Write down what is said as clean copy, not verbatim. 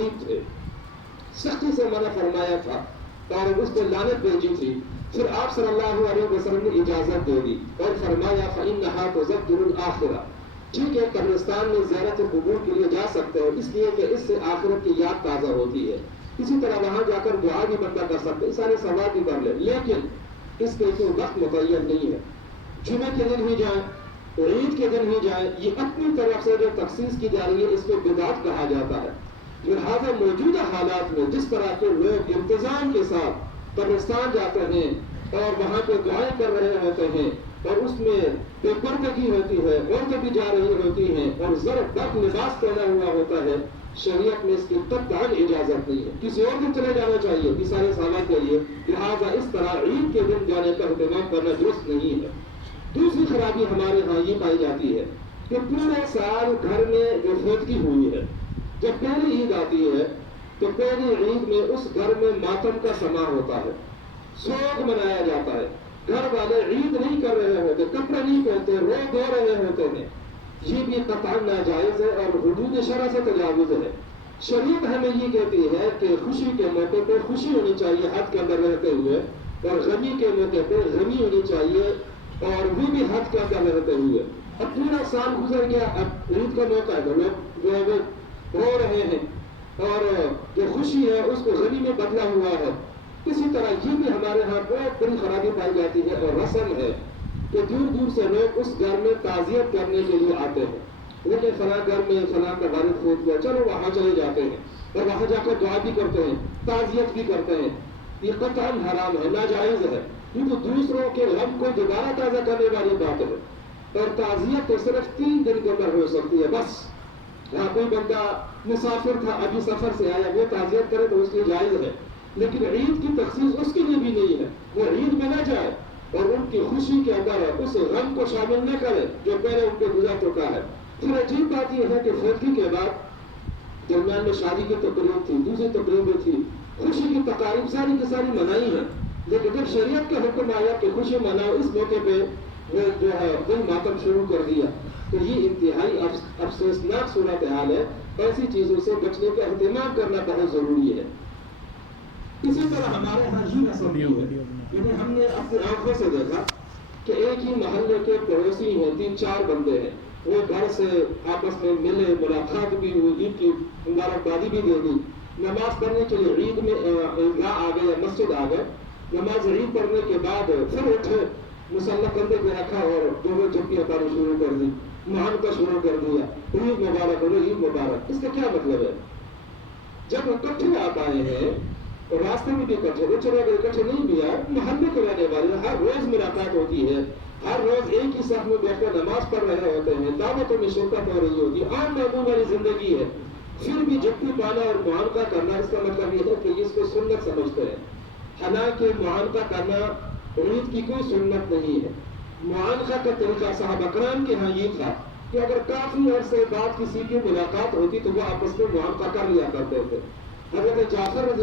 قریب تھے، سختی سے منع فرمایا تھا اور اس کو لعنت بھیجی تھی. پھر آپ صلی اللہ علیہ وسلم نے اجازت دے دی اور فرمایا فإنها تذكر الآخرة. ٹھیک ہے، قبرستان میں زیارت قبور کے لیے جا سکتے ہو، اس لیے کہ اس سے آخرت کی یاد تازہ ہوتی ہے. اسی طرح وہاں جا کر دعا بھی بندہ کر سکتے ہیں، سارے ثواب بھی کر لے، لیکن اس کے کوئی وقت متعین نہیں ہے. جمعے کے دن ہی جائیں، عید کے دن ہی جائیں، یہ اپنی طرف سے جو تخصیص کی جا رہی ہے اس کو بدعت کہا جاتا ہے. لہٰذا موجودہ حالات میں جس طرح کے لوگ انتظام کے ساتھ قبرستان جاتے ہیں اور وہاں پہ دعائیں کر رہے ہوتے ہیں اور اس میں بے پردگی ہوتی ہے، عورتیں بھی جا رہی ہوتی ہیں اور ضرب برق لباس پہنا ہوا ہوتا ہے، شریعت میں اس کی قطعاً اجازت نہیں ہے. کسی اور دن چلے جانا چاہیے اس سارے سالات کے لیے، لہٰذا اس طرح عید کے دن جانے کا اہتمام کرنا درست نہیں ہے. دوسری خرابی ہمارے ہاں یہ پائی جاتی ہے کہ پورے سال گھر میں جو فوتگی ہوئی ہے، جب پہلی عید آتی ہے تو پہلی عید میں اس گھر میں ماتم کا سما ہوتا ہے، سوگ منایا جاتا ہے. گھر والے عید نہیں کر رہے ہوتے، کپڑے نہیں پہنتے، رو دھو رہے ہوتے ہیں. یہ بھی قطعاً ناجائز ہے اور حدود شرع سے تجاوز ہے. شریعت ہمیں یہ کہتی ہے کہ خوشی کے موقع پہ خوشی ہونی چاہیے حد کے اندر رہتے ہوئے، اور غمی کے موقع پہ غمی ہونی چاہیے اور وہ بھی حد کے اندر رہتے ہوئے. اب پورا سال گزر گیا، اب عید کا موقع ہے تو لوگ جو ہے وہ رو رہے ہیں اور جو خوشی ہے اس کو غمی میں بدلا ہوا ہے. اسی طرح یہ بھی ہمارے ہاں بہت بڑی خرابی پائی جاتی ہے اور رسم ہے کہ دور دور سے لوگ اس گھر میں تعزیت کرنے کے لیے آتے ہیں. لیکن فلاں گھر میں فلاں کا والد فوت ہوا، چلو وہاں چلے جاتے ہیں اور وہاں جا کر دعا بھی کرتے ہیں، تعزیت بھی کرتے ہیں. یہ قطعاً حرام ہے، ناجائز ہے، کیونکہ دوسروں کے غم کو دوبارہ تازہ کرنے والی بات ہے. اور تعزیت تو صرف 3 دن کے اندر ہو سکتی ہے بس. یہاں کوئی بندہ مسافر تھا، ابھی سفر سے آیا، وہ تعزیت کرے تو اس کی جائز ہے، لیکن عید کی تخصیص اس کے لیے بھی نہیں ہے. وہ عید میں نہ جائے اور ان کی خوشی کے اندر اس غم کو شامل نہ کرے جو پہلے ان کے گزر چکا ہے. پھر عجیب بات یہ ہے کہ فوتگی کے بعد درمیان میں شادی کی تقریب تھی، دوسری تقریبیں تھی، خوشی کی تقاریب ساری کی ساری منائی ہیں، لیکن جب شریعت کا حکم آیا کہ خوشی مناؤ، اس موقع پہ وہ جو ہے دل ماتم شروع کر دیا. تو یہ انتہائی افسوسناک صورتحال ہے. ایسی چیزوں سے بچنے کا اہتمام کرنا بہت ضروری ہے. اسی طرح ہمارے یہاں یہ رسم بھی ہے، یعنی ہم نے اپنی آنکھوں سے دیکھا کہ ایک ہی محلے کے پڑوسی ہیں، 3-4 بندے ہیں، وہ گھر سے آپس میں ملے، ملاقات بھی ہوئی، عید کی مبارکبادی بھی دے دی، نماز پڑھنے کے لیے عید میں عیدگاہ آ گئے یا مسجد آ گئے. نماز عید پڑھنے کے بعد پھر اٹھے، مسلح کندھے پہ رکھا اور جو جھپکیاں پانی شروع کر دی، معانقہ شروع کر دیا، عید مبارک ہو، عید مبارک. اس کا کیا مطلب ہے؟ جب اکٹھے آپ آئے ہیں اور راستے میں بھی اکٹھے ہوئے، چلو اگر اکٹھے نہیں بھی آئے، محلے کے رہنے والے ہر روز ملاقات ہوتی ہے، ہر روز ایک ہی صف میں بیٹھ کر نماز پڑھ رہے ہوتے ہیں، دعوتوں میں شرکت ہو رہی ہوتی ہے، عام معمول والی زندگی ہے. پھر بھی جھپکی پانا اور معانقہ کرنا، اس کا مطلب یہ ہے کہ اس کو سنت سمجھتے ہیں. حالانکہ معانقہ کرنا عید کی کوئی سنت نہیں ہے. معانقہ کا طریقہ صحابہ کرام کے ہاں یہ تھا کہ اگر کافی عرصے بعد کسی کی ملاقات ہوتی تو وہ آپس میں معانقہ کر لیا کرتے تھے. حضرت جعفر رضی